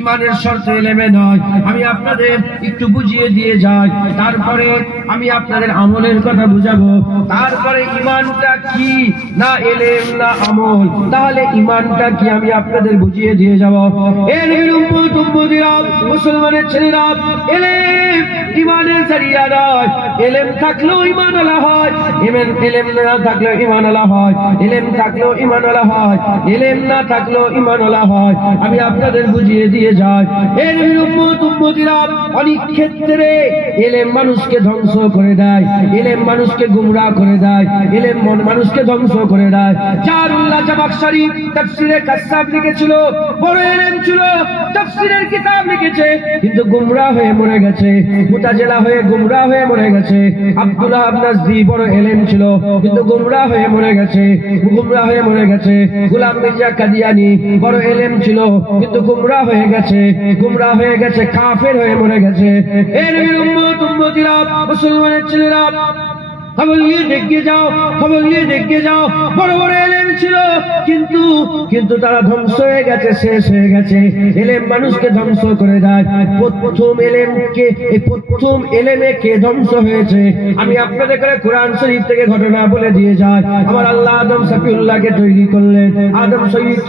ইমানের শর্ত এলেমে নয়। আমি আপনাদের একটু বুঝিয়ে দিয়ে যাই, তারপরে আমি আপনাদের আমলের কথা বুঝাবো। তারপরে ইমানটা কি না এলেম না আমল, তাহলে ইমানটা কি আমি আপনাদের বুঝিয়ে দিয়ে যাব। মুসলমানের ছেলেরা, এলেম ইমানের জারিয়া নয়। এলেম থাকলেও ইমান আলা হয়, এলেম না থাকলেও ইমান আলা হয়, এলেম থাকলেও ইমান আলা হয়, এলেম না থাকলেও ইমান আলা হয়। আমি আপনাদের বুঝিয়ে দিয়ে যায়। অনেক ক্ষেত্রে এলেম মানুষকে ধ্বংস করে দেয়, এলেম মানুষকে গুমরাহ করে দেয়, এলেম মানুষকে ধ্বংস করে দেয়। জারুল্লাহ জামাখশারি তাফসীরে কাসসাব লিখেছিল, বড় এলেম ছিল, তাফসীরের কিতাব লিখেছে, কিন্তু গুমরাহ হয়ে মরে গেছে, মুতাজিলা হয়ে গুমরাহ হয়ে মরে গেছে। আব্দুল্লাহ ইবনে নাজদি বড় এলেম ছিল, কিন্তু গুমরাহ হয়ে মরে গেছে, গুমরাহ হয়ে মরে গেছে। গোলাম মির্জা কাদিয়ানী বড় এলেম ছিল, কিন্তু গুমরাহ হয়ে গেছে, গুমরাহ হয়ে গেছে, কাফের হয়ে মরে গেছে। এর উম্মতিরা, মুসলমানের ছেলেরা, খবর নিয়ে দেখে যাও, খবর নিয়ে দেখে যাও। বড় বড় এলেম ছিল, কিন্তু তারা ধ্বংস হয়ে গেছে, শেষ হয়ে গেছে। এলেম মানুষকে ধ্বংস করে দেয়। প্রথম এলেমে কে ধ্বংস হয়েছে? আমি আপনাদের করে কোরআন শরীফ থেকে ঘটনা বলে দিয়ে যাই। আমার আল্লাহ আদম শফিউল্লাহকে তৈরি করলেন। আদম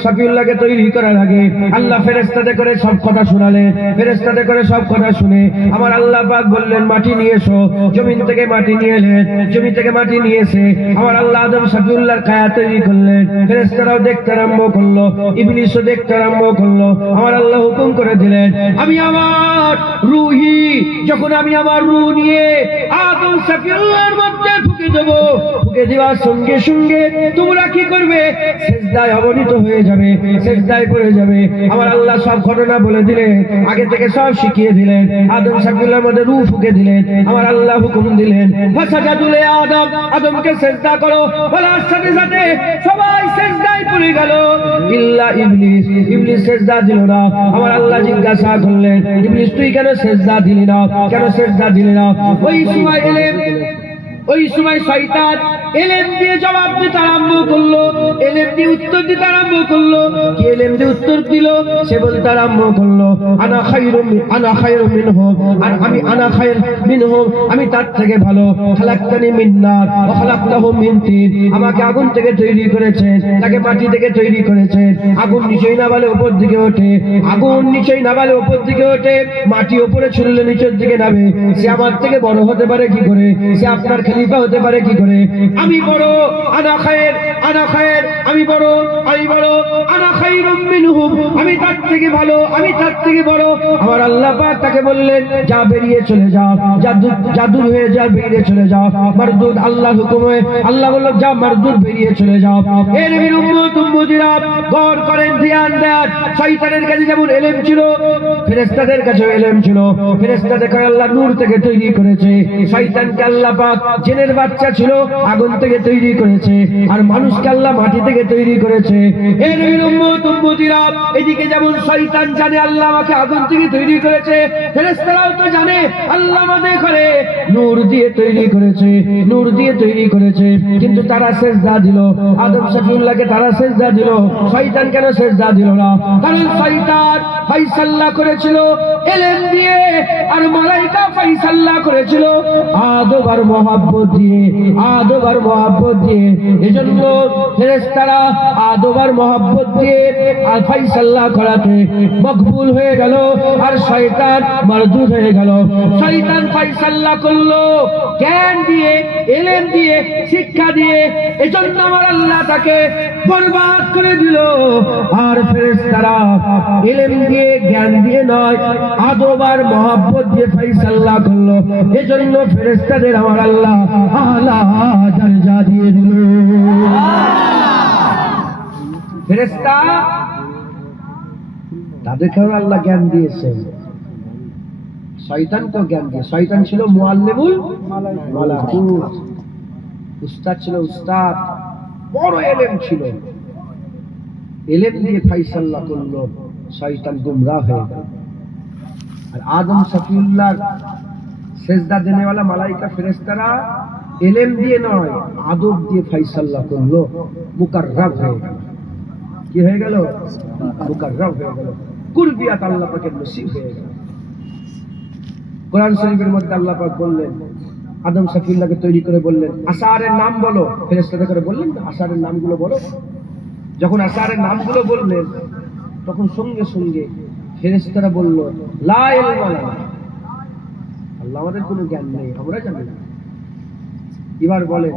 শফিউল্লাহকে তৈরি করার আগে আল্লাহ ফেরেশতাদের করে সব কথা শোনালেন। ফেরেশতাদের করে সব কথা শুনে আমার আল্লাহ পাক বললেন, মাটি নিয়ে এসো। জমিন থেকে মাটি নিয়ে এলেন, জমি থেকে মাটি নিয়ে এসে আমার আল্লাহ আদম শফিউল্লাহর কায়া তৈরি করলেন। ফেরেশতারাও দেখতে আরম্ভ করলো, ইবলিসও দেখতে আরম্ভ করলো। আমার আল্লাহ হুকুম করে দিলেন, আমি আমার রূহি, যখন আমি আমার রূহ নিয়ে আদম শফিউল্লাহর মধ্যে ঢুকে দেবো, ঢুকে দেওয়ার সঙ্গে সঙ্গে তোমরা কি করবে? সিজদায় অবনীত হয়ে যাবে, সিজদায় পড়ে যাবে। আমার আল্লাহ সব ঘটনা বলে দিলেন, আগে থেকে সব শিখিয়ে দিলেন। আদম শফিউল্লাহর মধ্যে রূহ ফুঁকে দিলেন। আমার আল্লাহ হুকুম দিলেন, ফাসাজাদুলে আদম, আদমকে সিজদা করো। বলার সাথে সাথে সবাই সিজদায় পড়ে গেল, ইল্লা ইবলিস। ইবলিস সিজদা দিল না। আমার আল্লাহ জিজ্ঞাসা করলেন, ইবলিস তুই কেন সিজদা দিলি না? কেন সিজদা দিলি না? ওই সময় শয়তান এলেম দিয়ে জবাব দিতে আরম্ভ করলো, এলেম দিয়ে উত্তর দিতে আরম্ভ করলো। কি এলেম দিয়ে উত্তর দিল? সে বলতে আরম্ভ করলো, আনা খায়রুম মিনহুম, আর আমি আনা খায়র মিনহুম, আমি তার থেকে ভালো। খালাকতানি মিন নার ওয়া খালাকতাহু মিন তিন, আমাকে আগুন থেকে তৈরি করেছেন, তাকে মাটি থেকে তৈরি করেছেন। আগুন নিচেই না বলে উপর দিকে ওঠে, আগুন নিচেই না বলে উপর দিকে ওঠে, মাটি উপরে ছুড়লে নিচের দিকে নামে। সে আমার থেকে বড় হতে পারে কি করে? সে আপনার খলিফা হতে পারে কি করে? আমি বড়, আনা খায়র, আনা খায়র, আমি বড়, আমি বড়, আনা খায়রুম মিনহুম, আমি তার থেকে ভালো, আমি তার থেকে বড়। আমার আল্লাহ পাক তাকে বললেন, যা বেরিয়ে চলে যাও, জাদুর হয়ে যা, বেরিয়ে চলে যাও। মারদুদ, আল্লাহ হুকুমে আল্লাহ বলল, যা মারদুদ, বেরিয়ে চলে যাও। এর নবীর উম্মতিরা গৌর করেন, ধ্যান দেন। শয়তানের কাছে যেমন এলেম ছিল, ফেরেশতাদের কাছেও এলেম ছিল। ফেরেশতাদেরকে আল্লাহ নূর থেকে তৈরি করেছে, শয়তানকে আল্লাহ পাক জিনের বাচ্চা ছিল, আগুন থেকে তৈরি করেছে, আর মানুষকে আল্লাহ মাটি থেকে তৈরি করেছে। এই নবীর উম্মতিরা, এদিকে যেমন শয়তান জানে আল্লাহ আমাকে আগুন থেকে তৈরি করেছে, ফেরেশতারাও তো জানে আল্লাহ আমাদের করে নূর দিয়ে তৈরি করেছে, নূর দিয়ে তৈরি করেছে। কিন্তু তারা সিজদা দিল, আদম শফিউল্লাহকে তারা সিজদা দিল, শয়তান কেন সিজদা দিল না? কারণ শয়তান ফয়সালা করেছিল এলেম দিয়ে, আর মালায়েকা ফয়সালা করেছিল আদব আর মহব্বত দিয়ে, আদব আর মহব্বত দিয়ে। এজন্য ফেরেশতারা আদব আর মহব্বত দিয়ে আর ফয়সালা করাতে মকবুল হয়ে গেল, আর শয়তান মারদুদ হয়ে গেল। শয়তান ফয়সালা করলো জ্ঞান দিয়ে, এলেম দিয়ে, শিক্ষা দিয়ে। এজন্য আমার আল্লাহ তাকে বরবাদ করে দিল। আর ফেরেশতারা এলেম দিয়ে, জ্ঞান দিয়ে নয়, আদব আর মহব্বত দিয়ে ফয়সালা করলো। এজন্য ফেরেশতাদের আমার আল্লাহ আলা দরজা দিয়ে দিল। ফেরেশতা তাদেরকে আল্লাহ জ্ঞান দিয়েছেন, শয়তানকে জ্ঞান দিয়ে। শয়তান ছিল মুআল্লিমুল মালাকুত, উস্তাদ ছিল, উস্তাদ, বড় এলেম ছিল। এলেম দিয়ে ফয়সালা করলো, শয়তান গুমরাহ হয়ে গেল। আর আদম শফিউল্লাহর সিজদা দেনেওয়ালা মালায়েকা ফেরেশতারা এলেম দিয়ে নয়, আদব দিয়ে ফয়সালা করলো, মুকাররাব হয়ে গেল। কি হয়ে গেল? মুকাররাব হয়ে গেল। কুরবিয়াত আল্লাহ পাকের নসিব হয়ে গেল। কোরআন শরীফের মধ্যে আল্লাহ পাক বললেন, আদম সফিউল্লাহকে তৈরি করে বললেন আসারের নাম বলো, ফেরেশতাদের করে বললেন না আসারের নামগুলো বলো। যখন আসারের নামগুলো বললেন তখন সঙ্গে সঙ্গে ফেরেশতারা বলল লা ইলমা লানা, আল্লাহ আমাদের কোনো জ্ঞান নেই, আমরা জানি না। এবার বলেন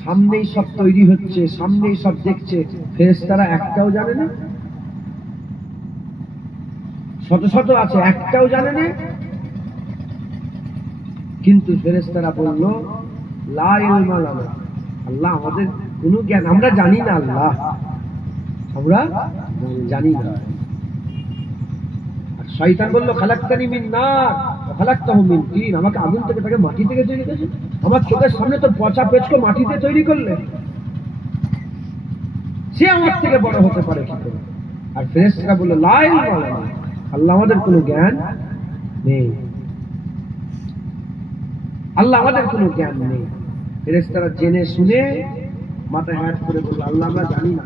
সামনেই সব তৈরি হচ্ছে, সামনেই সব দেখছে, ফেরেশতারা একটাও জানে না? শত শত আছে, একটাও জানে না। কিন্তু ফেরেশতারা বলল লা ইলমা লানা, আল্লাহ আমাদের কোনো জ্ঞান, আমরা জানি না, আল্লাহ আমরা জানি না। আর শয়তান বলল খালাকতানি মিন নার ওয়া খালাকতাহু মিন তিন, আমাকে আগুন থেকে, তাকে মাটি থেকে তৈরি করেছে, আমার চোখের সামনে তো পচা পেঁচকো মাটিতে তৈরি করলে, সে আমার থেকে বড় হতে পারে কি করে? আর ফেরেশতারা বলল লা ইলমা লানা, আল্লাহ আমাদের কোনো জ্ঞান নেই, আল্লাহ আমাদের কোনো জ্ঞান নেই। ফেরেশতারা জেনে শুনে মাথায় হাত করে বলল আল্লাহ আমরা জানি না।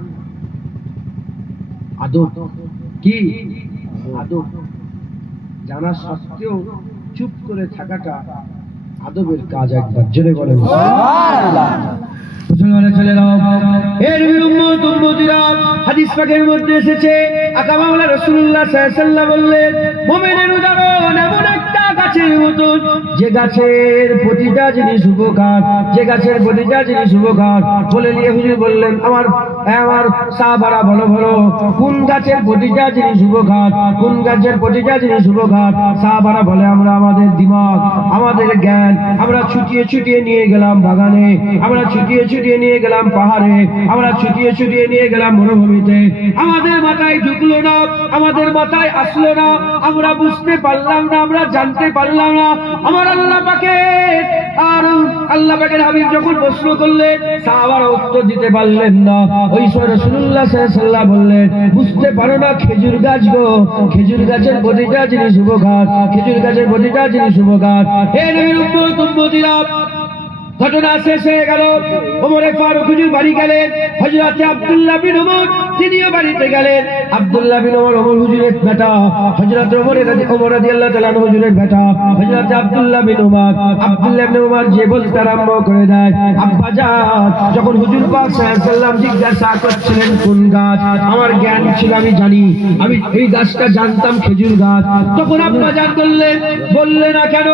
আদব কি? আদব। জানা সত্ত্বেও চুপ করে থাকাটা আদবের কাজ। একবার জোরে বলেন সুবহানাল্লাহ। মুসলমানের ছেলেরা, এর উম্মত উম্মতিরা, হাদিস পাকের মধ্যে এসেছে আকা মাওলা রাসূলুল্লাহ সাল্লাল্লাহু আলাইহি ওয়াসাল্লাম বললেন মুমিনের উদাহরণ এমন একটা গাছের মতন, যে গাছের প্রতিটা জিনিস উপকার, যে গাছের প্রতিটা জিনিস উপকার। বলে নিয়ে হুজুর বললেন আমার সাহাবারা বলো বলো কোন গাছের প্রতিটা জিনিস উপকার, কোন গাছের প্রতিটা জিনিস উপকার? সাহাবারা বলে আমরা আমাদের দিমাগ, আমাদের জ্ঞান আমরা ছুটিয়ে ছুটিয়ে নিয়ে গেলাম বাগানে, আমরা ছুটিয়ে ছুটিয়ে নিয়ে গেলাম পাহাড়ে, আমরা ছুটিয়ে ছুটিয়ে নিয়ে গেলাম মরুভূমিতে, আমাদের মাথায় ঢুকলো না, আমাদের মাথায় আসলো না, আমরা বুঝতে পারলাম না, আমরা জানতে পারলাম না। আমার আল্লাহ পাকের আর আল্লাহ পাকের হাবিব যখন প্রশ্ন করলেন সাহাবারা উত্তর দিতে পারলেন না। ওই সময় রাসূলুল্লাহ সাল্লাল্লাহু আলাইহি ওয়াসাল্লাম বললেন বুঝতে পারো না খেজুর গাছ গো, খেজুর গাছের প্রতিটা জিনিস উপকার, খেজুর গাছের প্রতিটা জিনিস উপকার। হে নবীর উম্মত উম্মতিরা, ঘটনা শেষ হয়ে গেল। ওমরে ফারুক হুজুর বাড়ি গেলেন, হযরত আব্দুল্লাহ বিন ওমর তিনিও বাড়িতে গেলেন। আব্দুল্লাহ বিন ওমর ওমর হুজুরের বেটা, হযরত ওমর রাদিয়াল্লাহু তাআলা হুজুরের বেটা, হযরত আব্দুল্লাহ বিন ওমর। আব্দুল্লাহ বিন ওমর যে বলতে আরম্ভ করে দেয় আব্বা জান, যখন হুজুর পাক সাল্লাল্লাহু আলাইহি ওয়াসাল্লাম জিজ্ঞাসা করছিলেন কোন গাছ, আমার জ্ঞান ছিল, আমি জানি, আমি এই গাছটা জানতাম খেজুর গাছ। তখন আব্বা জান বললে না কেন?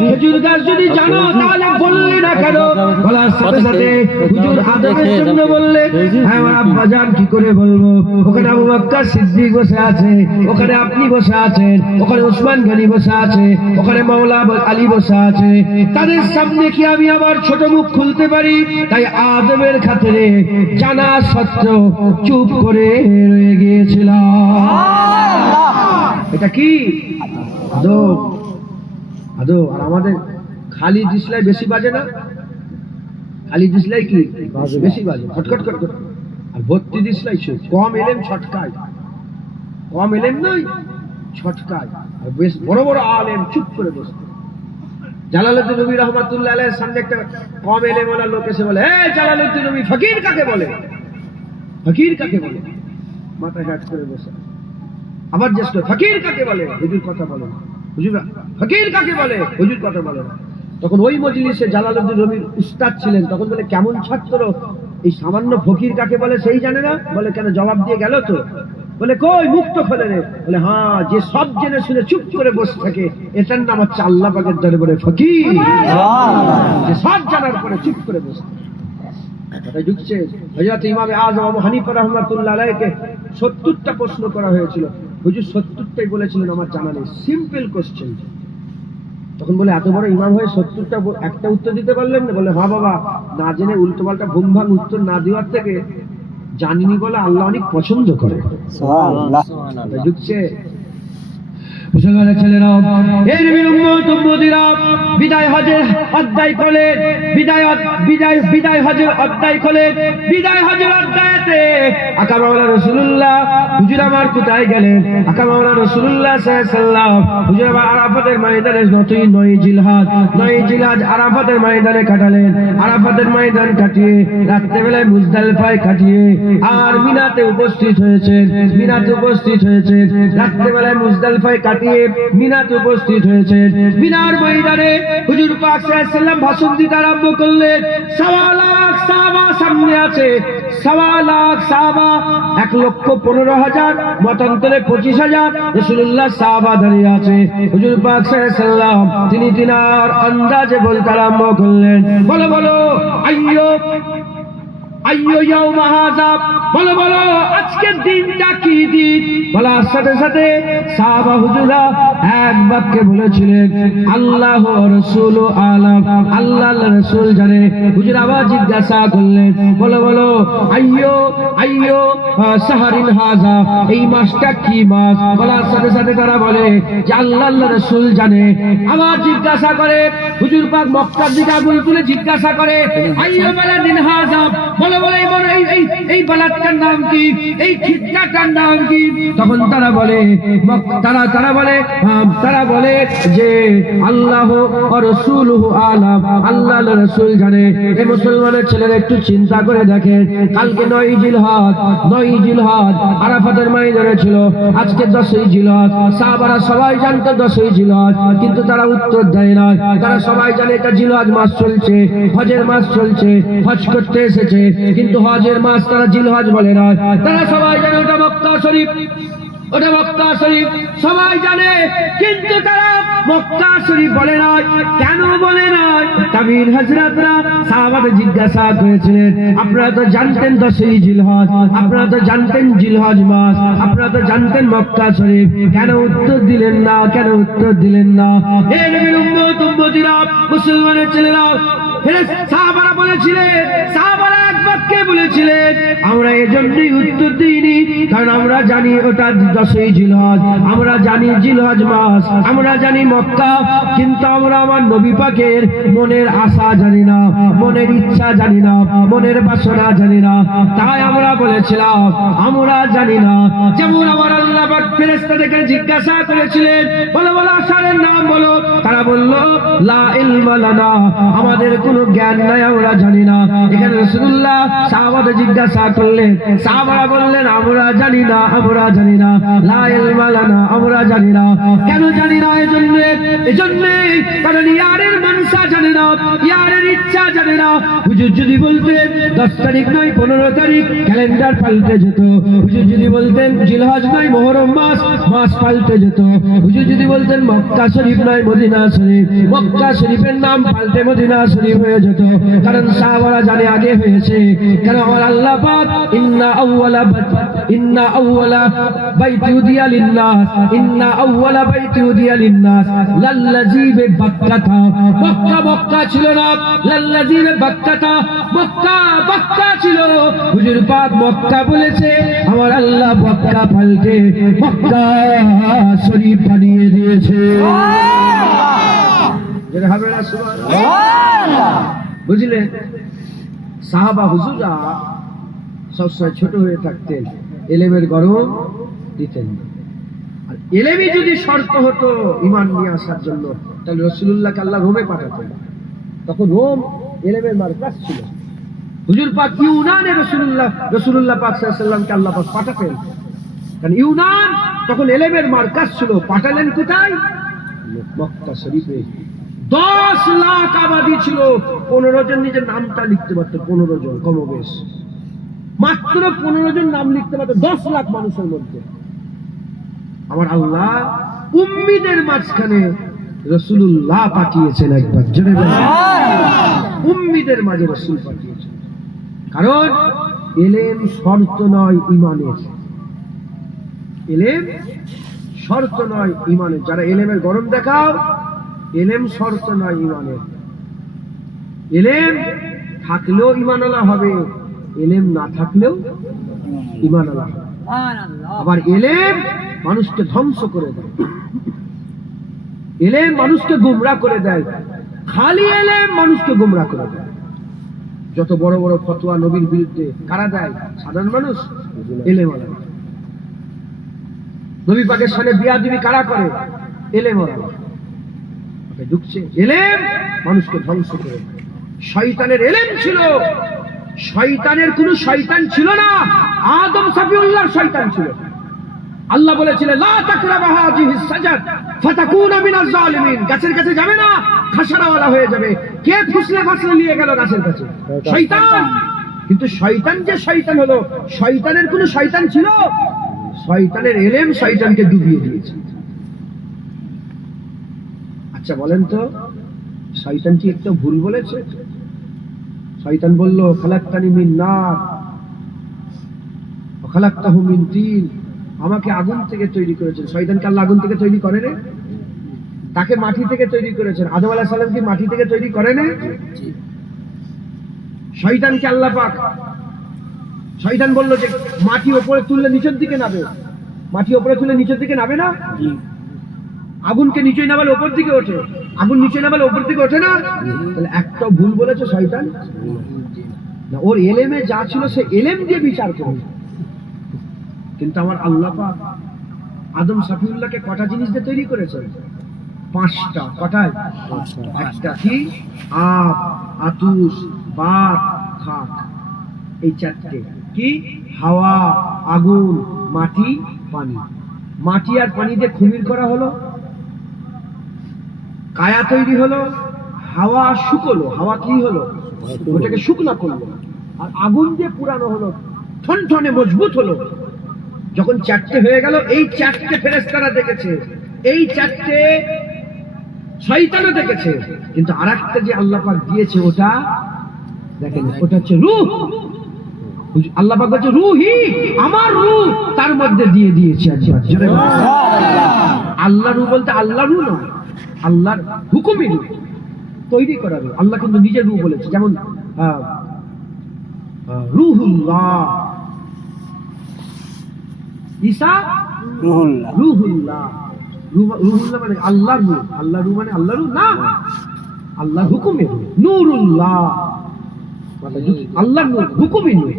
খেজুর গাছ যদি জানো তাহলে বললে না কেন? বলার সাথে সাথে হুজুর আদবের জন্য বললেন হ্যাঁ আমার আব্বা জান কি করে বলবো, ওখানে আবু বকর সিদ্দিক বসে আছে, ওখানে আপনি বসে আছেন, ওখানে ওসমান গনি বসে আছে, ওখানে মাওলা আলী বসে আছে, তাদের সামনে কি আমি আমার ছোট মুখ খুলতে পারি? তাই আদবের খাতিরে জানা সত্ত্বেও চুপ করে রয়ে গিয়েছিলাম। এটা কি আদব? আদব। আর আমাদের খালি দিসলাই বেশি বাজে না? খালি দিসলাই কি বেশি বাজে, খটখট খটখট। আর ভর্তি দিসলাই কম এলেম ছটকায়, কম এলেম নয় ছটকায়। আর বেশ বড় বড় আলেম চুপ করে বসে। জালালউদ্দিন নবী রাহমাতুল্লাহ আলাইহির সামনে একটা কম এলেম ওয়ালা লোক এসে বলে এই জালালউদ্দিন নবী ফকির কাকে বলে? ফকির কাকে বলে? মাথা হাত করে বসে। আবার জিজ্ঞেস করে ফকির কাকে বলে? হুজুর কথা বলে না। হুজুর ফকির কাকে বলে? হুজুর কথা বলে না। তখন ওই মজলিসে জালালউদ্দিন নবীর উস্তাদ ছিলেন, তখন বলে কেমন ছাত্র, এই সামান্য ফকির কাকে বলে সেই জানে না? বলে কেন, জবাব দিয়ে গেল তো। বলে কই মুখ তো খোলে রে। বলে হ্যাঁ, যে সব জেনে শুনে চুপ করে বসে থাকে এটার নাম হচ্ছে আল্লাহ পাকের দরবারে ফকির। যে সব জানার পরে চুপ করে বসে কথায় ঢুকছে। হযরত ইমাম আযম আবু হানিফা রাহমাতুল্লাহ আলাইহিকে ৭০টা প্রশ্ন করা হয়েছিল, হুজুর ৭০টাই বলেছিলেন আমার জানা নেই, সিম্পল কোশ্চেন। তখন বলে এত বড় ইমাম হয়ে ৭০টা একটা উত্তর দিতে পারলেন না? বলে হ্যাঁ বাবা, না জেনে উল্টো পাল্টা ভুম ভাঙ উত্তর না দেওয়ার থেকে জানিনি বলে আল্লাহ অনেক পছন্দ করে। সুবহানাল্লাহ। ঢুকছে মুসলমানের ছেলেরা, এই নবীর উম্মত উম্মতিরা বিদায় হজের অধ্যায় খোলে, বিদায় হজের অধ্যায় খোলে। বিদায় হজের অধ্যায়তে আকা মাওলানা রাসূলুল্লাহ হুজুর আমার কোথায় গেলেন? আকা মাওলানা রাসূলুল্লাহ সাল্লাল্লাহু আলাইহি ওয়াসাল্লাম হুজুর আমার আরাফাতের ময়দানে 9 জিলহজ আরাফাতের ময়দানে কাটালেন। আরাফাতের ময়দান কাটিয়ে রাত্রেবেলায় মুজদালিফায় কাটিয়ে আর মিনাতে উপস্থিত হয়েছেন। রাত্রেবেলায় মুজদালিফায় কাটিয়ে মিনাতে উপস্থিত হয়েছেন। মিনার ময়দানে হুজুর পাক সাল্লাল্লাহু আলাইহি ওয়াসাল্লাম ভাষণ দিতে আরম্ভ করলেন। 1.25 লাখ সাহাবা সামনে আছে, 1.25 লাখ সাহাবা, 1,15,000 মতান্তরে 25,000 রাসূলুল্লাহ সাহাবা দাঁড়িয়ে আছে। হুজুর পাক সাল্লাল্লাহু আলাইহি ওয়াসাল্লাম তিনি তিনার আন্দাজে বলতে আরম্ভ করলেন, বলো বলো আইয়ো ইয়াউমা হাযা, বলো বলো আজকের দিনটা কি দিন? বলার সাথে সাথে সাহাবা হুজুরা এক বাক্যে বলেছিলেন, আল্লাহ ওয়া রাসূলু আলাম, আল্লাহ রাসূল জানে। হুজুর আবার জিজ্ঞাসা করলেন, বলো বলো আইয়ো শাহরিন হাযা, এই মাসটা কি মাস? বলার সাথে সাথে তারা বলে যে আল্লাহ রাসূল জানে। আবার জিজ্ঞাসা করে হুজুর পাক মক্কার দিকে আঙুল তুলে জিজ্ঞাসা করে, আইয়ো বালাদিন হাযা, বলো বলো এই বালাদটার নাম কি? এই খিত্তাটার নাম কি? তখন তারা বলে তারা বলে যে আল্লাহ ওয়া রাসূলুহু আলাম, আল্লাহ রাসূল জানে। এই মুসলমানের ছেলেরা একটু চিন্তা করে দেখেন, কালকে 9 জিলহজ আরাফাতের ময়দানে ছিল, আজকে 10 জিলহজ। সাহাবারা সবাই জানতো 10 জিলহজ, কিন্তু তারা উত্তর দেয় না। তারা সবাই জানে এটা জিলহজ মাস চলছে, হজের মাস চলছে, হজ করতে এসেছে, কিন্তু হজের মাস তারা জিলহজ বলে না। তারা সবাই জানে ওটা মক্কা শরীফ, সবাই জানে, কিন্তু তারা মক্কা শরীফ বলে না। কেন বলে না? তাবিঈন হযরতরা সাহাবাদের জিজ্ঞাসা করেছিলেন, আপনারা তো জানতেন 10 জিলহজ, আপনারা তো জানতেন জিলহজ মাস, আপনারা তো জানতেন মক্কা শরীফ, কেন উত্তর দিলেন না? হে নবীর উম্মত উম্মতিরা, মুসলমানের ছেলেরা, সাহাবারা বলেছিলেন, সাহাবারা এক বাক্যে বলেছিলেন, আমরা এজন্যই উত্তর দিইনি কারণ আমরা জানি ওটা 10 জিলহজ, আমরা জানি জিলহজ মাস, আমরা জানি মক্কা, কিন্তু আমরা আমার নবী পাকের মনের আশা জানি না, মনের ইচ্ছা জানি না, মনের বাসনা জানি না, তাই আমরা বলেছিলাম আমরা জানি না। যেমন আমার আল্লাহ পাক ফেরেশতাদেরকে জিজ্ঞাসা করেছিলেন, বলো বলো আশারের নাম বলো। তারা বলল লা ইলমা লানা, আমাদের কোনো জ্ঞান নাই, আমরা জানি না। এখানে রাসূলুল্লাহ সাহাবাদের জিজ্ঞাসা করলেন, সাহাবারা বললেন আমরা জানি না, লা ইলমা লানা, আমরা জানি না। কেন জানি না? এজন্য কারণ ইয়ারের মানসা জানি না, ইয়ারের ইচ্ছা জানি না। হুজুর যদি বলতেন 10 তারিখ নয় 15 তারিখ, ক্যালেন্ডার পাল্টে যেত। হুজুর যদি বলতেন জিলহজ নয় মুহররম মাস পাল্টে যেত। হুজুর যদি বলতেন মক্কা শরীফ নয় মদিনা শরীফ, মক্কা শরীফের নাম পাল্টে মদিনা শরীফ হয়ে যেত। কারণ সাহাবারা জানে আগে হয়েছে। কারণ আমার আল্লাহ পাক ইন্না আউওয়ালা বাইতি উদিয়া লিন্নাস লাল্লাযী বিবাক্কাতা, মক্কা ছিল না, লাল্লাযী বিবাক্কাতা, মক্কা ছিল। হুজুর পাক মক্কা বলেছে, আমার আল্লাহ মক্কা পাল্টে মক্কা শরীফ বানিয়ে দিয়েছে। বুঝলে, সাহাবা হুজুরা সবসময় ছোট হয়ে থাকতেন, এলেমের গরম দিতেন না। আর এলেমই যদি শর্ত হতো ঈমান নিয়ে আসার জন্য, তাহলে রাসূলুল্লাহকে আল্লাহ রোমে পাঠাতেন। তখন রোম এলেমের মারকাজ ছিল। হুজুর পাক ইউনানে রাসূলুল্লাহ পাক সাল্লাল্লাহু আলাইহি ওয়াসাল্লামকে আল্লাহ পাক পাঠাতেন, কারণ ইউনান তখন এলেমের মারকাজ ছিল। পাঠালেন কোথায়? মক্কা শরীফে। 10 লাখ আবাদি ছিল, 15 জন নিজের নামটা লিখতে পারতো, 15 জন কমবেশ, মাত্র 15 জন নাম লিখতে পারতো 10 লাখ মানুষের মধ্যে। আমার আল্লাহ উম্মীদের মাঝখানে রাসূলুল্লাহ পাঠিয়েছেন। একবার জোরে বলুন, উম্মীদের মাঝে রাসূল পাঠিয়েছেন। কারণ এলেম শর্ত নয় ঈমানের, এলেম শর্ত নয় ঈমানের। যারা এলেমের গরম দেখাও, এলেম শর্ত নয় ঈমানের। এলেম থাকলেও ঈমানওয়ালা হবে, এলেম না থাকলেও ঈমানওয়ালা হবে। আবার এলেম মানুষকে ধ্বংস করে দেয়, এলেম মানুষকে গুমরাহ করে দেয়, খালি এলেম মানুষকে গুমরাহ করে দেয়। যত বড় বড় ফতোয়া নবীর বিরুদ্ধে কারা দেয়? সাধারণ মানুষ, এলেম ওয়ালা। নবী পাকের সামনে বিয়াদবি কারা করে? এলেম ওয়ালা। ঢুকছে এলেম মানুষকে ধ্বংস করে দেয়। শয়তানের এলেম ছিল, শয়তানের কোন শয়তান ছিল না, আদম সাফিউল্লাহর শয়তান ছিল। আল্লাহ বলেছিলেন লা তাকরাবা হাযিহিস সাজার ফাতাকুনা মিনাজ জালিমিন, গাছের কাছে যাবে না, খাসারাওয়ালা হয়ে যাবে। কে ফুসলে ফাসলে নিয়ে গেল গাছের কাছে? শয়তান। কিন্তু শয়তান যে শয়তান হলো, শয়তানের কোন শয়তান ছিল? শয়তানের এলেম শয়তানকে ডুবিয়ে দিয়েছে। আচ্ছা বলেন তো, শয়তান কি একটু ভুল বলেছে? শয়তান বলল খালাকতানি মিন নার ওয়া খালাকতাহু মিন তিন, আমাকে আগুন থেকে তৈরি করেছেন। শয়তানকে আল্লাহ আগুন থেকে তৈরি করে না? তাকে মাটি থেকে তৈরি করেছেন। আদম আলাইহিস সালাম কি মাটি থেকে তৈরি করে না? শয়তানকে আল্লাহ পাক, শয়তান বলল যে মাটি উপরে তুললে নিচের দিকে নাবে, মাটি উপরে তুললে নিচের দিকে নাবে না? আগুনকে নিচে নামালে উপর দিকে ওঠে, আগুন নিচে নামালে উপর দিকে ওঠে না? তাহলে একটা ভুল বলেছে শয়তান না, ওর এলেমে যা ছিল সে এলেম দিয়ে বিচার করে। কিন্তু আমার আল্লাহ পাক আদম সাফিউল্লাহকে কটা জিনিস দিয়ে তৈরি করেছেন? 5টা। কটায়? একটা কি? আপ, আতুশ, বাত, খাক। এই 4টে কি? হাওয়া, আগুন, মাটি, পানি। মাটি আর পানি দিয়ে খুমির করা হলো, কায়া তৈরি হলো, হাওয়া শুকলো, হাওয়া কি হলো? ওটাকে শুকনা করলো। আর আগুন দিয়ে পুরানো হলো, ঠনঠনে মজবুত হলো। যখন 4টে হয়ে গেল, এই 4টে ফেরেশতারা দেখেছে, এই 4টে শয়তানও দেখেছে, কিন্তু আরেকটা যে আল্লাহ পাক দিয়েছে ওটা দেখেন, ওটা হচ্ছে রূহ। আল্লাহ পাক বলছে রূহি, আমার রূহ তার মধ্যে দিয়ে দিয়েছি। আল্লাহ রূহ বলতে আল্লাহ রূহ নয়, আল্লাহর হুকুমই রূহ, তৈরি করা রূহ। আল্লাহ কিন্তু নিজের রূহ বলেছে, যেমন রূহুল্লাহ, ঈসা রূহুল্লাহ। রূহুল্লাহ মানে আল্লাহর রূহ, আল্লাহ রূহ মানে আল্লাহর রূহ না, আল্লাহর হুকুমের রূহ। নূরুল্লাহ, আল্লাহর নূর, হুকুমই নূর।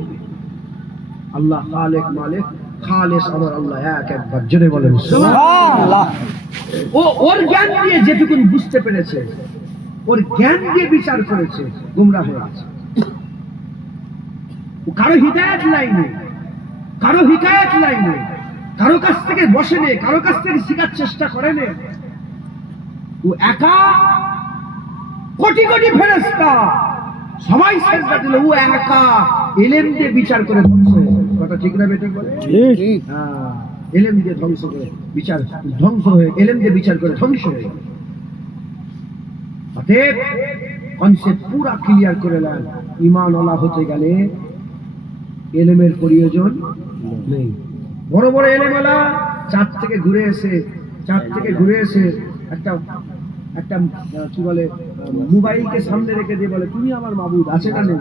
আল্লাহ খালেক মালিক খালেস, আমার আল্লাহ এক, একবার জোরে বলেন সুবহানাল্লাহ। ও ওর জ্ঞান দিয়ে যেটুকুন বুঝতে পেরেছে, ওর জ্ঞান দিয়ে বিচার করেছে, গোমরাহ হয়ে গেছে। ও কারো হিদায়াত লাইনে, কারো হিকায়াত লাইনে, কারো কাছ থেকে বসে নে, কারো কাছ থেকে শেখার চেষ্টা করে নে। ও একা, কোটি কোটি ফেরেশতা সবাই সেজদা দিল, ও একা ইলম দিয়ে বিচার করে ধ্বংস হয়ে গেল। কথা ঠিক না বেঠিক বলে? ঠিক। হ্যাঁ, ইলম দিয়ে ধ্বংস করে বিচার, ধ্বংস হয়ে ইলম দিয়ে বিচার করে ধ্বংস হয়ে গেল। অতএব কনসেপ্ট পুরা ক্লিয়ার করে নেন, ঈমান ওয়ালা হতে গেলে ইলমের প্রয়োজন নেই। বড় বড় ইলমওয়ালা চাঁদ থেকে ঘুরে এসে, চাঁদ থেকে ঘুরে এসে একটা একটা কি বলে মোবাইলকে সামনে রেখে দিয়ে বলে তুমি আমার মাবুদ, আছে না নেই?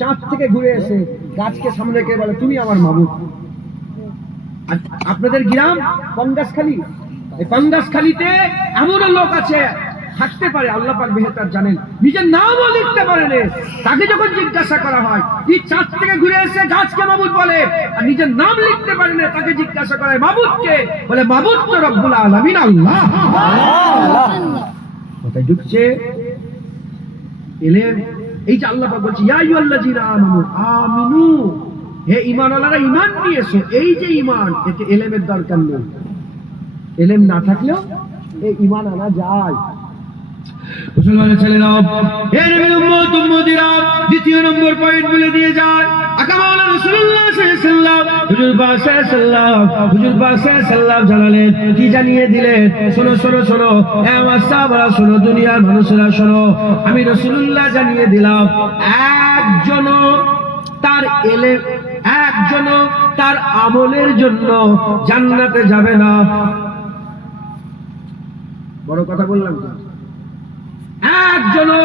চাঁদ থেকে ঘুরে এসে গাছকে সামনে রেখে বলে তুমি আমার মাবুদ। আর আপনাদের গ্রাম পাঙ্গাসখালী, এই পাঙ্গাসখালীতে এমন লোক আছে, থাকতে পারে, আল্লাহ পাক বেহেতার জানেন, নিজের নামও লিখতে পারে না। তাকে যখন জিজ্ঞাসা করা হয় এই চাঁদ থেকে ঘুরে এসে গাছকে মাবুদ বলে, আর নিজের নাম লিখতে পারে না, তাকে জিজ্ঞাসা করা হয় মাবুদ কে, বলে মাবুদ তো রব্বুল আলামিন আল্লাহ। কথাই ঢুকছে ইলম। এই যে আল্লাহ পাক বলছে ইয়া আইয়ুহাল্লাযীনা আমানু আমিনু, হে ঈমানওয়ালারা ঈমান নিয়ে এসো। এই যে ঈমান, এতে ইলমের দরকার নেই, ইলম না থাকলেও এই ঈমান আনা যায়। মুসলমানের ছেলেরা, হে নবীর উম্মত উম্মতিরা, দ্বিতীয় নম্বর পয়েন্ট বলে দিয়ে যায় আকামাউলা রাসূলুল্লাহ সাল্লাল্লাহু আলাইহি ওয়াসাল্লাম, হুজুর পাক সাল্লাল্লাহু জানালেন, কি জানিয়ে দিলেন? শোনো শোনো শোনো, হে আমার সাহাবারা শোনো, দুনিয়ার মানুষেরা শোনো, আমি রাসূলুল্লাহ জানিয়ে দিলাম, একজনও তার ইলম, একজনও তার আমলের জন্য জান্নাতে যাবে না। বড় কথা বললাম না? একজনও,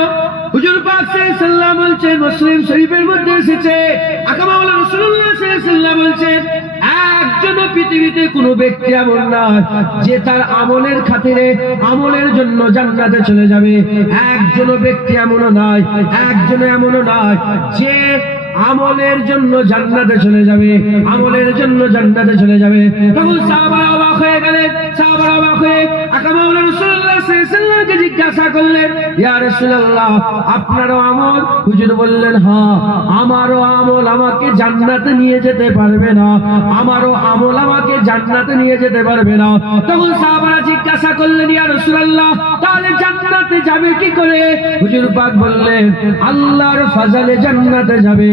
হুজুর পাক সাল্লাল্লাহু আলাইহি ওয়াসাল্লাম বলছেন, মুসলিম শরীফের মধ্যে এসেছে, আকামাউলা রাসূলুল্লাহ সাল্লাল্লাহু আলাইহি ওয়াসাল্লাম বলছেন, একজনও পৃথিবীতে কোনো ব্যক্তি এমন নাই যে তার আমলের খাতিরে আমলের জন্য জান্নাতে চলে যাবে। একজনও ব্যক্তি এমনও নাই, একজনও এমনও নাই যে আমলের জন্য জান্নাতে চলে যাবে, আমলের জন্য জান্নাতে চলে যাবে। তখন সাহাবারা অবাক হয়ে গেলেন, সাহাবারা অবাক হয়ে আকা মাওলা রাসূলুল্লাহ সাল্লাল্লাহু আলাইহি ওয়াসাল্লামকে জিজ্ঞাসা করলেন, ইয়া রাসূলুল্লাহ আপনারও আমল? হুজুর বললেন, হ্যাঁ আমারও আমল আমাকে জান্নাতে নিয়ে যেতে পারবে না, আমারও আমল আমাকে জান্নাতে নিয়ে যেতে পারবে না। তখন সাহাবারা জিজ্ঞাসা করলেন, ইয়া রাসূলুল্লাহ তাহলে জান্নাতে যাবে কি করে? হুজুর পাক বললেন, আল্লাহর ফজলে জান্নাতে যাবে।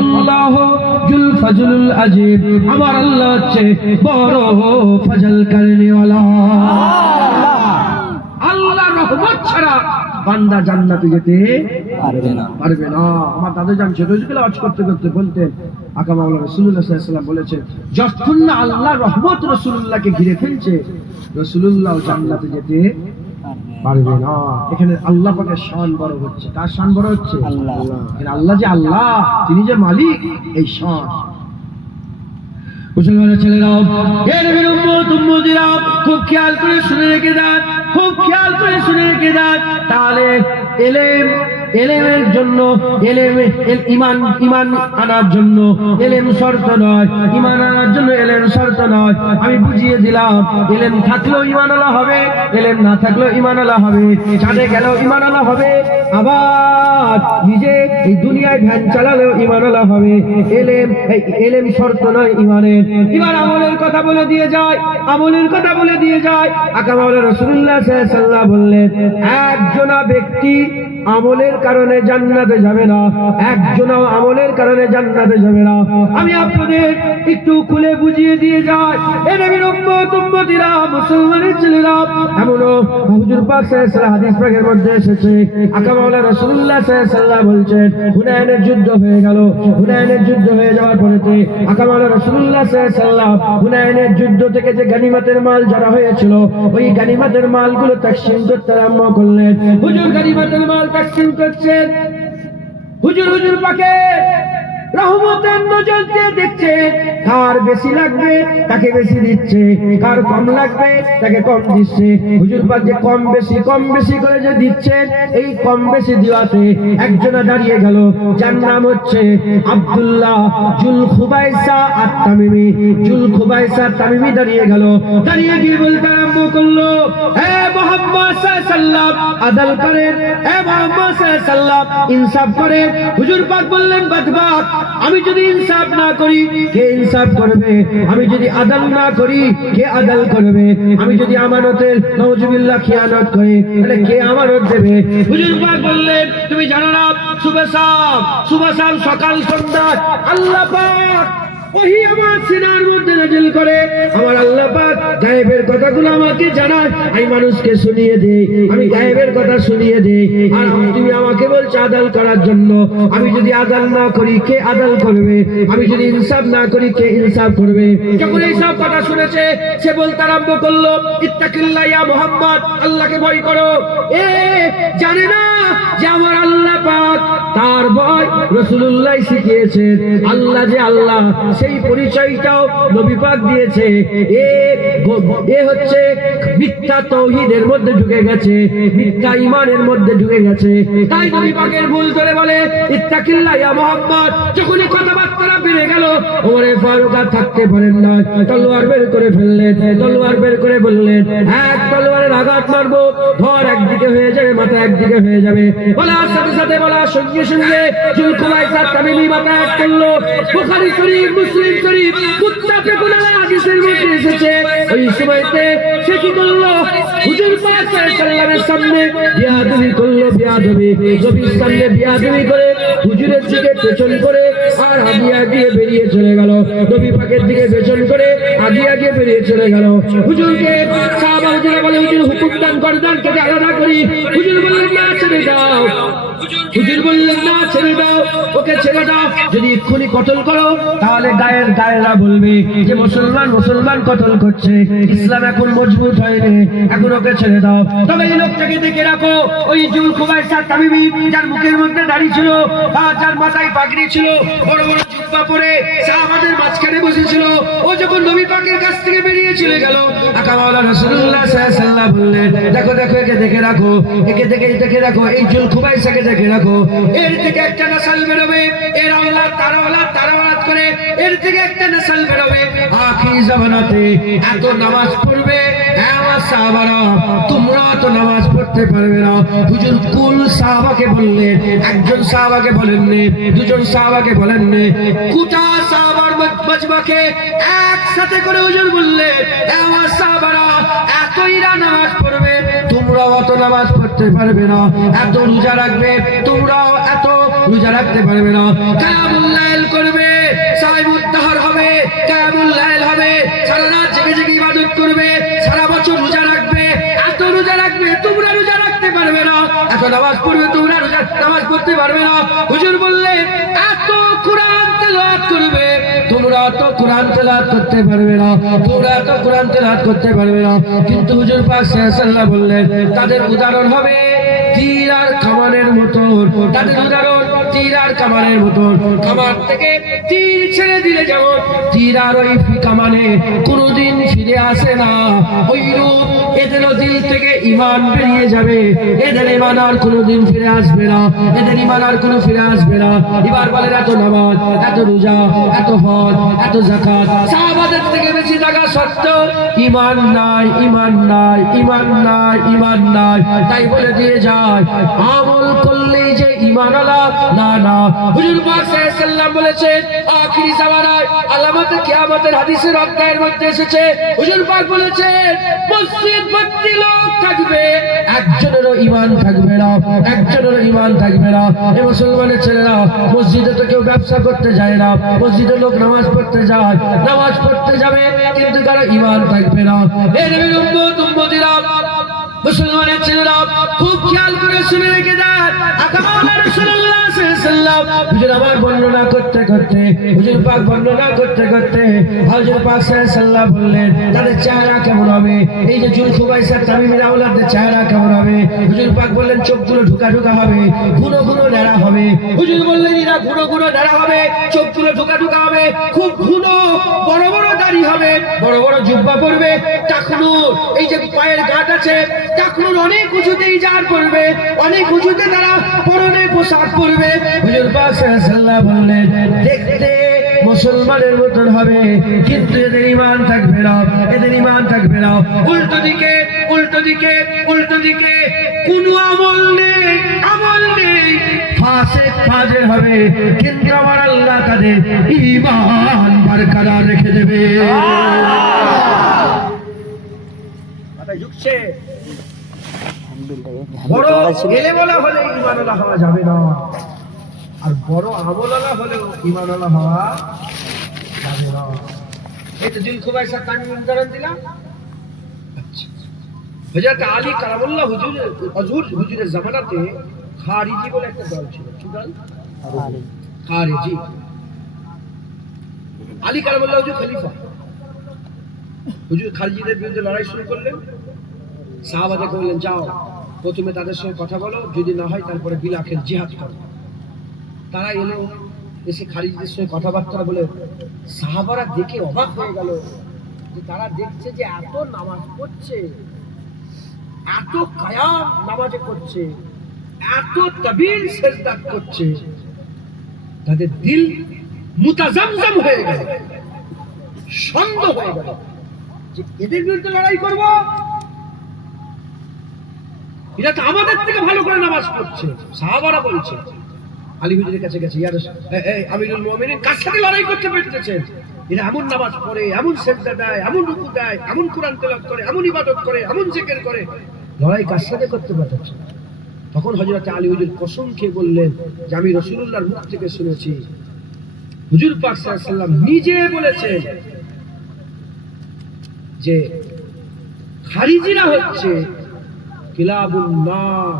আল্লাহ জুল ফজলুল আজিব, আমার আল্লাহ হচ্ছে বড় ফজল করনেওয়ালা। আল্লাহর রহমত ছাড়া বান্দা জান্নাতে যেতে পারবে না। আমার দাদা জামশেদ রোজগুলো হজ করতে করতে বলতেন, আকা মাওলানা রাসূলুল্লাহ সাল্লাল্লাহু আলাইহি ওয়াসাল্লাম বলেছেন, যতক্ষণ না আল্লাহর রহমত রাসূলুল্লাহকে ঘিরে ফেলছে রাসূলুল্লাহ জান্নাতে যেতে পারবে না। এখানে আল্লাহ পাকের শান বড় হচ্ছে। কার শান বড় হচ্ছে? আল্লাহ। আল্লাহ যে আল্লাহ, তিনি যে মালিক, এই শান। মুসলমানের ছেলেরাও, এর নবীর উম্মত উম্মতিরা খুব খেয়াল করে শুনে রেখে দেন, খুব খেয়াল করে শুনে রেখে দেন। তাহলে এলেমের জন্য ঈমান আনার জন্য এলেম শর্ত নয়, ঈমান আনার জন্য এলেম শর্ত নয়। আমি বুঝিয়ে দিলাম, এলেম থাকলেও ঈমান আলা হবে, এলেম না থাকলেও ঈমান আলা হবে। চাঁদে গেলেও ঈমান আলা হবে, আবার নিজে এই দুনিয়ায় ভ্যান চালালেও ঈমান আলা হবে। এলেম শর্ত নয় ঈমানের। ঈমান আমলের কথা বলে দিয়ে যায়, আমলের কথা বলে দিয়ে যায়। আকা মাওলানা রাসূলুল্লাহ সাল্লাল্লাহু আলাইহি ওয়াসাল্লাম বললেন, একজনা ব্যক্তি আমলের কারণে জান্নাতে যাবে না, একজনও আমলের কারণে জান্নাতে যাবে না। আমি আপনাদের একটু খুলে বুঝিয়ে দিয়ে যাই, এ নবীর উম্মত উম্মতিরা, মুসলমানের ছেলেরা, এমনও হুজুর পাক সাল্লাল্লাহু আলাইহি ওয়াসাল্লাম হাদিস পাকের মধ্যে এসেছে, আকা মাওলানা রাসূলুল্লাহ সাল্লাল্লাহু আলাইহি ওয়াসাল্লাম বলছেন, হুনাইনের যুদ্ধ হয়ে গেল। হুনাইনের যুদ্ধ হয়ে যাওয়ার পরেতে আকা মাওলানা রাসূলুল্লাহ সাল্লাল্লাহু আলাইহি ওয়াসাল্লাম হুনাইনের যুদ্ধ থেকে যে গনিমতের মাল যারা হয়েছিল, ওই গনিমতের মালগুলো তাকসীম করতে আরম্ভ করলেন। হুজুর গনিমতের মাল তাকসীম করছেন, হুজুর পাকে রহমতের নজর দিয়ে দেখছে, কার বেশি লাগবে তাকে বেশি দিচ্ছে, কার কম লাগবে তাকে কম দিচ্ছে। হুজুর পাক যে কম বেশি করে যে দিচ্ছেন, এই কম বেশি দেওয়াতে একজনা দাঁড়িয়ে গেল, যার নাম হচ্ছে আব্দুল্লাহ জুল খুবাইসা আত-তামিমি। জুল খুবাইসা তামিমি দাঁড়িয়ে গেল, দাঁড়িয়ে গিয়ে বলতে আরম্ভ করলো, হে মুহাম্মদ সাল্লাল্লাহু আলাইহি ওয়াসাল্লাম আদল করেন, হে মুহাম্মদ সাল্লাল্লাহু আলাইহি ওয়াসাল্লাম ইনসাফ করেন। হুজুর পাক বললেন, বদবাক, আমি যদি ইনসাফ না করি কে ইনসাফ করবে? আমি যদি আদল না করি কে আদল করবে? আমি যদি আমানতের নাউজুবিল্লাহ খিয়ানত করি তাহলে কে আমানত দেবে? হুজুর পাক বললেন, তুমি জানো না সুবহ শাম সকাল সন্ধ্যা আল্লাহ পাক ওহী আমার সিনার মধ্যে নাযিল করে, আমার আল্লাহ পাক গায়েবের কথাগুলো আমাকে জানায়, আমি মানুষকে শুনিয়ে দেই, আমি গায়েবের কথা শুনিয়ে দেই। আর তুমি আমাকে বলছো আদল করার জন্য। আমি যদি আদল না করি কে আদল করবে? আমি যদি ইনসাফ না করি কে ইনসাফ করবে? যখন এই সব কথা শুনেছে, সে বলতে আরম্ভ করলো, ইত্তাকিল্লাহ ইয়া মুহাম্মদ, আল্লাহকে ভয় করো। জানে না যে আমার আল্লাহ পাক তার ভয় রাসূলুল্লাহ শিখিয়েছেন। আল্লাহ যে আল্লাহ, সেই পরিচয়টাও নবী পাক দিয়েছে। এ হচ্ছে মিথ্যা তাওহীদের মধ্যে ঢুকে গেছে, মিথ্যা ঈমানের মধ্যে ঢুকে গেছে। তাই নবী পাকের ভুল ধরে বলে, ইত্তাকিল্লাহ ইয়া মুহাম্মদ। যখনই কথাবার্তা বেড়ে গেল, ওমরে ফারুক আর থাকতে পারেন না, তলোয়ার বের করে ফেললেন। তলোয়ার বের করে বললেন, এক তলোয়ারের আঘাত মারবো, ধর একদিকে হয়ে যাবে, মাথা একদিকে হয়ে যাবে। বলার সাথে সাথে বলার সঙ্গে সঙ্গে জুল খুবাইসা তামিমি মাথা এক করলো। বুখারী শরীফ, মুসলিম শরীফ, মুত্তাফাকুন আলাইহি হাদিসের মধ্যে এসেছে। ওই সময়তে সে কি করলো? হুজুর পাক সাল্লাল্লাহু আলাইহি ওয়াসাল্লামের সামনে বিয়াদবি করলো, নবীর সামনে বিয়াদবি করে হুজুরের দিকে পেছন করে আর আগিয়ে বেরিয়ে চলে গেল। নবী পাকের দিকে পেছন করে আগিয়ে বেরিয়ে চলে গেল। হুজুরকে সাহাবারা বলে, হুজুর হুকুম দান করে, দান কেটে আলাদা করি। হুজুর বললেন, না ছেড়ে দাও। হুজুর বললেন না, ছেড়ে দাও, ওকে ছেড়ে দাও, যদি এক্ষুনি কতল করো তাহলে গায়েরা বলবে যে মুসলমান কতল করছে, ইসলাম এখন মজবুত হয়নি, এখন ওকে ছেড়ে দাও। তবে এই লোকটাকে দেখে রাখো, ওই জুল খুবাইসা তামিমি, যার মুখের মধ্যে দাড়ি ছিল আর যার মাথায় পাগড়ি ছিল, বড় বড় জুব্বা পরে সাহাবাদের মাঝখানে বসেছিল, ও যখন নবী পাকের কাছ থেকে বেরিয়ে চলে গেল, আকা মাওলানা রাসূলুল্লাহ সাল্লাল্লাহু আলাইহি ওয়াসাল্লাম বললেন, দেখো একে দেখে রাখো, একে দেখে রাখো, এই জুল খুবাইসাকে দেখে রাখো, এর থেকে একটা নসল বেরোবে, এর আওলাদ তার আওলাদ করে এর থেকে একটা নসল বেরোবে। আখির জামানাতে এত নামাজ পড়বে, আমার সাহাবারা, তোমরা তো নামাজ পড়তে পারবে না। হুজুর কুল সাহাবাকে বললেন, একজন সাহাবাকে বলেননি, দুজন সাহাবাকে বলেননি, গোটা সাহাবার মজমাকে একসাথে করে হুজুর বললেন, আমার সাহাবারা, এতইরা নামাজ পড়বে, তোমরাও অত নামাজ পড়তে পারবে না, এত রোজা রাখবে, তোমরাও এত রোজা রাখতে পারবে না, কিয়ামুল লাইল করবে, সাইমুদ দাহর হবে, কিয়ামুল লাইল হবে, সারা রাত জেগে ইবাদত করবে, সারা বছর রোজা রাখবে, এত রোজা রাখবে, তোমরা রোজা রাখতে পারবে না, এত নামাজ পড়বে, তোমরা নামাজ পড়তে পারবে না। হুজুর বললেন, এত কুরআন তেলাওয়াত করবে, তোমরা তো কোরআন তেলাওয়াত করতে পারবে না, তোমরা তো কোরআন তেলাওয়াত করতে পারবে না। কিন্তু হুজুর পাক সাল্লাল্লাহু আলাইহি ওয়াসাল্লাম বললেন, তাদের উদাহরণ হবে তীর আর কামানের মতো, তাদের উদাহরণ তীর আর কামানের মতো, কামান থেকে তীর ছেড়ে দিলে যেমন তীর আর ওই কামানে কোনোদিন ফিরে আসে না, ওইরূপ এদেরও দিল থেকে ঈমান বেরিয়ে যাবে, এদের ঈমান আর কোনোদিন ফিরে আসবে না, এদের ঈমান আর কোনো ফিরে আসবে না। এবার বলেন, এত নামাজ, এত রোজা, এত হজ, এত যাকাত, সাহাবাদের থেকে বেশি টাকা সত্ত্বেও ঈমান নাই, ঈমান নাই, ঈমান নাই, ঈমান নাই, তাই বলে দিয়ে যায় আমল করলেই যে ঈমান আলা, না না। হুজুর পাক সাল্লাল্লাহু আলাইহি ওয়াসাল্লাম বলেছেন, আখিরি জামানায় আলামতে কিয়ামতের হাদিসের অধ্যায়ের মধ্যে এসেছে, হুজুর পাক বলেছেন, মসজিদ ভর্তি লোক থাকবে, একজনেরও ঈমান থাকবে না, একজনেরও ঈমান থাকবে না। এই মুসলমানের ছেলেরা, মসজিদে তো কেউ ব্যবসা করতে যায় না, মসজিদে লোক নামাজ পড়তে যায়, নামাজ পড়তে যাবে, কিন্তু তারা ঈমান থাকবে না। এই নবীর উম্মতিরা, মুসলমানের ছেলেরা, খুব খেয়াল করে শুনে রেখে দেন, আকা মাওলানা রাসূলুল্লাহ সাল্লাল্লাহু আলাইহি ওয়াসাল্লাম হুজুর আমার বর্ণনা করতে করতে, হুজুর পাক বর্ণনা করতে করতে, হুজুর পাক সাল্লাল্লাহু আলাইহি ওয়াসাল্লাম বললেন, তাদের চেহারা কেমন হবে, এই যে জুল খুবাইসা তামিমের আওলাদের চেহারা কেমন হবে। হুজুর পাক বললেন, চোখগুলো ঢুকা হবে, ঘুনো ন্যাড়া হবে। হুজুর বললেন, এরা ঘুনো ন্যাড়া হবে, চোখগুলো ঢুকা হবে, খুব ঘুনো, বড় বড় দাড়ি হবে, বড় বড় জুব্বা পরবে, টাকনুর, এই যে পায়ের গাঁট আছে, টাকনুর অনেক উঁচুতে ইজার পরবে, অনেক উঁচুতে তারা পরনে পোশাক পরবে। হুজুর পাক সাল্লাল্লাহু আলাইহি ওয়াসাল্লাম বললেন, দেখতে মুসলমানের মতন হবে, কিন্তু এদের ঈমান থাকবে না, এদের ঈমান থাকবে না। উল্টো দিকে কোনো আমল নেই, ফাসিক ফাজির হবে, কিন্তু আমার আল্লাহ তাদের ঈমান বরকরার রেখে দেবে। মাথায় ঢুকছে? বড় এলেমওয়ালা হলে ঈমানওয়ালা হওয়া যাবে না, আর বড় আমলওয়ালা হলেও ঈমানওয়ালা হওয়া যাবে না। এই তো জুল খুবাইসা তামিম উদাহরণ দিলাম। হযরত আলী কারামাল্লাহ হুজুরের জামানাতে খারিজি বলে একটা দল ছিল। কি দল? খারিজি। আলী কারামাল্লাহ হুজুর খলিফা, হুজুর খারিজিদের বিরুদ্ধে লড়াই শুরু করলেন। সাহাবাদেরকে বললেন, যাও প্রথমে তাদের সঙ্গে কথা বলো, যদি না হয় তারপরে বিলাখের জিহাদ করো। তারা এলো, এসে খারিজিদের সঙ্গে কথাবার্তা বলে সাহাবারা দেখে অবাক হয়ে গেল যে তারা দেখছে যে এত নামাজ পড়ছে, এত কায়াম নামাজে করছে, এত তাবিল সেজদা করছে, তাদের দিল মুতাজামজাম হয়ে গেল, সন্দেহ হয়ে গেল যে এদের বিরুদ্ধে লড়াই করব, এরা তো আমাদের থেকে ভালো করে নামাজ পড়ছে। সাহাবারা বলছে, আলী হুজুরের কাছে গেছে, ইয়া আমিরুল মুমিনিন, কার সাথে লড়াই করতে পেরেছেন? এরা এমন নামাজ পড়ে, এমন সেজদা দেয়, এমন রুকু দেয়, এমন কোরআন তেলাওয়াত করে, এমন ইবাদত করে, এমন জিকির করে, লড়াই কার সাথে করতে পারছে? তখন হযরত আলী হুজুর কসম খেয়ে বললেন যে আমি রাসূলুল্লাহর মুখ থেকে শুনেছি, হুজুর পাক সাল্লাল্লাহু আলাইহি ওয়াসাল্লাম নিজে বলেছেন যে খারিজিরা হচ্ছে কিলাবুন নার,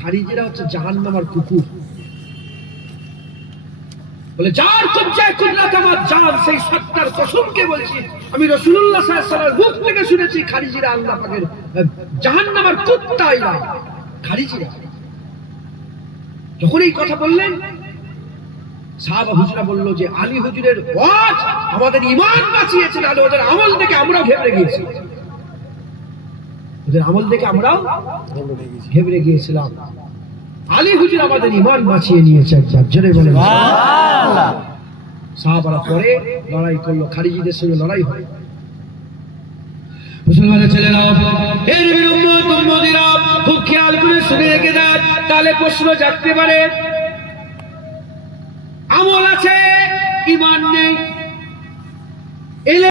খারিজিরা হচ্ছে জাহান্নামের কুকুর। বলে যার কবজায় কুদরত আমার জান, সেই সত্তার কসমকে বলছি, আমি রাসূলুল্লাহ সাল্লাল্লাহু আলাইহি ওয়াসাল্লামের মুখ থেকে শুনেছি খারিজিরা আল্লাহ পাকের জাহান্নামের কুত্তা। এরা খারিজিরা। যখন এই কথা বললেন, সাহাবা হুজুরা বলল যে আলী হুজুরের ওয়াজ আমাদের ঈমান বাঁচিয়েছে, নাহলে ওদের আমল দেখে আমরাও ঘেবড়ে গিয়েছি। ওদের আমল দেখে আমরাও ঘেবড়ে গিয়েছিলাম। আলী হুজুর আমাদের ঈমান বাঁচিয়ে নিয়েছে। একবার জোরে বলেন সুবহানাল্লাহ। সাহাবারা পরে লড়াই করলো, খারিজিদের সঙ্গে লড়াই হয়। মুসলমানের ছেলেরা, এর উম্মত উম্মতিরা খুব খেয়াল করে শুনে রেখে দেন, তাহলে প্রশ্ন জাগতে পারে আমল আছে ঈমান নেই।